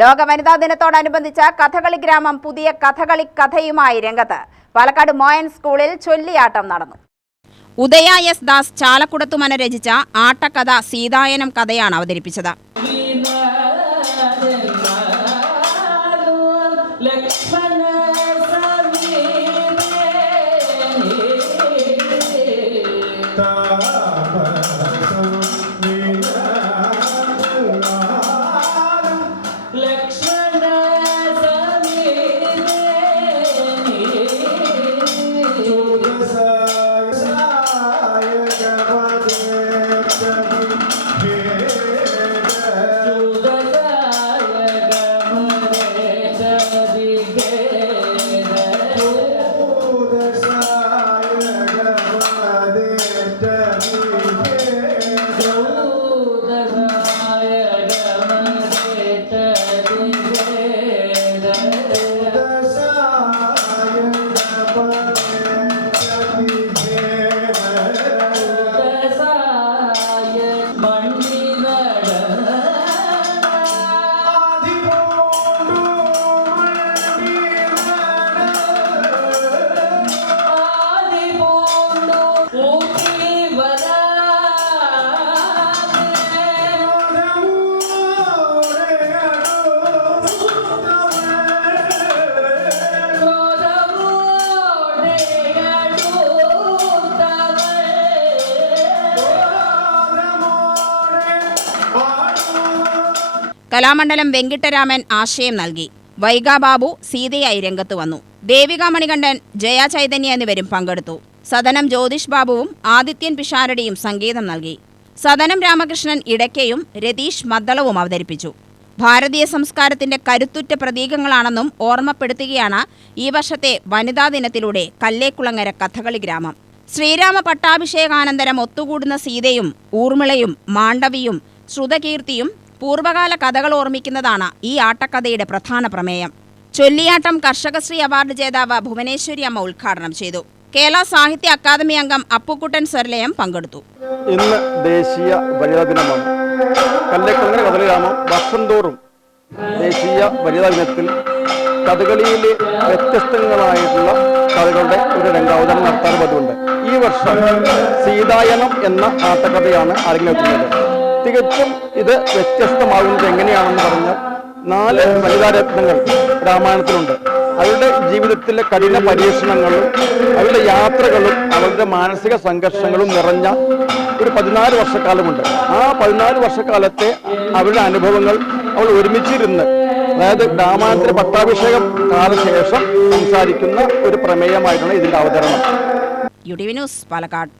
ലോക വനിതാ ദിനത്തോടനുബന്ധിച്ച് കഥകളി ഗ്രാമം പുതിയ കഥകളി കഥയുമായി രംഗത്ത്. പാലക്കാട് മോയൻ സ്കൂളിൽ ചൊല്ലിയാട്ടം നടന്നു. ഉദയ എസ് ദാസ് ചാലക്കുടത്തുമന രചിച്ച ആട്ടക്കഥ സീതായനം കഥയാണ് അവതരിപ്പിച്ചത്. കലാമണ്ഡലം വെങ്കിട്ടരാമൻ ആശയം നൽകി. വൈഗാ ബാബു സീതയായി രംഗത്ത് വന്നു. ദേവിക മണികണ്ഠൻ, ജയ ചൈതന്യ എന്നിവരും പങ്കെടുത്തു. സദനം ജ്യോതിഷ് ബാബുവും ആദിത്യൻ പിഷാരടിയും സംഗീതം നൽകി. സദനം രാമകൃഷ്ണൻ ഇടയ്ക്കയും രതീഷ് മദ്ദളവും അവതരിപ്പിച്ചു. ഭാരതീയ സംസ്കാരത്തിന്റെ കരുത്തുറ്റ പ്രതീകങ്ങളാണെന്നും ഓർമ്മപ്പെടുത്തുകയാണ് ഈ വർഷത്തെ വനിതാ ദിനത്തിലൂടെ കല്ലേക്കുളങ്ങര കഥകളി ഗ്രാമം. ശ്രീരാമ പട്ടാഭിഷേകാനന്തരം ഒത്തുകൂടുന്ന സീതയും ഊർമിളയും മാണ്ഡവിയും ശ്രുതകീർത്തിയും പൂർവ്വകാല കഥകൾ ഓർമ്മിക്കുന്നതാണ് ഈ ആട്ടക്കഥയുടെ പ്രധാന പ്രമേയം. ചൊല്ലിയാട്ടം കർഷകശ്രീ അവാർഡ് ജേതാവ് ഭുവനേശ്വരി അമ്മ ഉദ്ഘാടനം ചെയ്തു. കേരള സാഹിത്യ അക്കാദമി അംഗം അപ്പുക്കുട്ടൻ സർലയം പങ്കെടുത്തു. ഇന്ന് ദേശീയ വനിതാ ദിനമാണ്. കല്ലേക്കുളങ്ങര കഥകളി ഗ്രാമം വർഷം തോറും ദേശീയ വനിതാ ദിനത്തിൽ കഥകളിയിലെ വ്യത്യസ്തങ്ങളായിട്ടുള്ള കഥകളുടെ ഒരു രംഗാവതരണം നടത്താൻ പതിവുണ്ട്. ഈ വർഷം സീതായനം എന്ന ആട്ടക്കഥയാണ് അരങ്ങേറ്റുന്നത്. തികച്ചും ഇത് വ്യത്യസ്തമാകുന്നത് എങ്ങനെയാണെന്ന് പറഞ്ഞാൽ 4 വനിതാരത്നങ്ങൾ രാമായണത്തിലുണ്ട്. അവരുടെ ജീവിതത്തിലെ കഠിന പരീക്ഷണങ്ങളും അവരുടെ യാത്രകളും അവരുടെ മാനസിക സംഘർഷങ്ങളും നിറഞ്ഞ ഒരു 14 വർഷക്കാലമുണ്ട്. ആ 14 വർഷക്കാലത്തെ അവരുടെ അനുഭവങ്ങൾ അവൾ ഒരുമിച്ചിരുന്ന്, അതായത് രാമായണത്തിലെ പട്ടാഭിഷേകം കാലശേഷം സംസാരിക്കുന്ന ഒരു പ്രമേയമായിട്ടാണ് ഇതിന്റെ അവതരണം. UTV news Palakkad.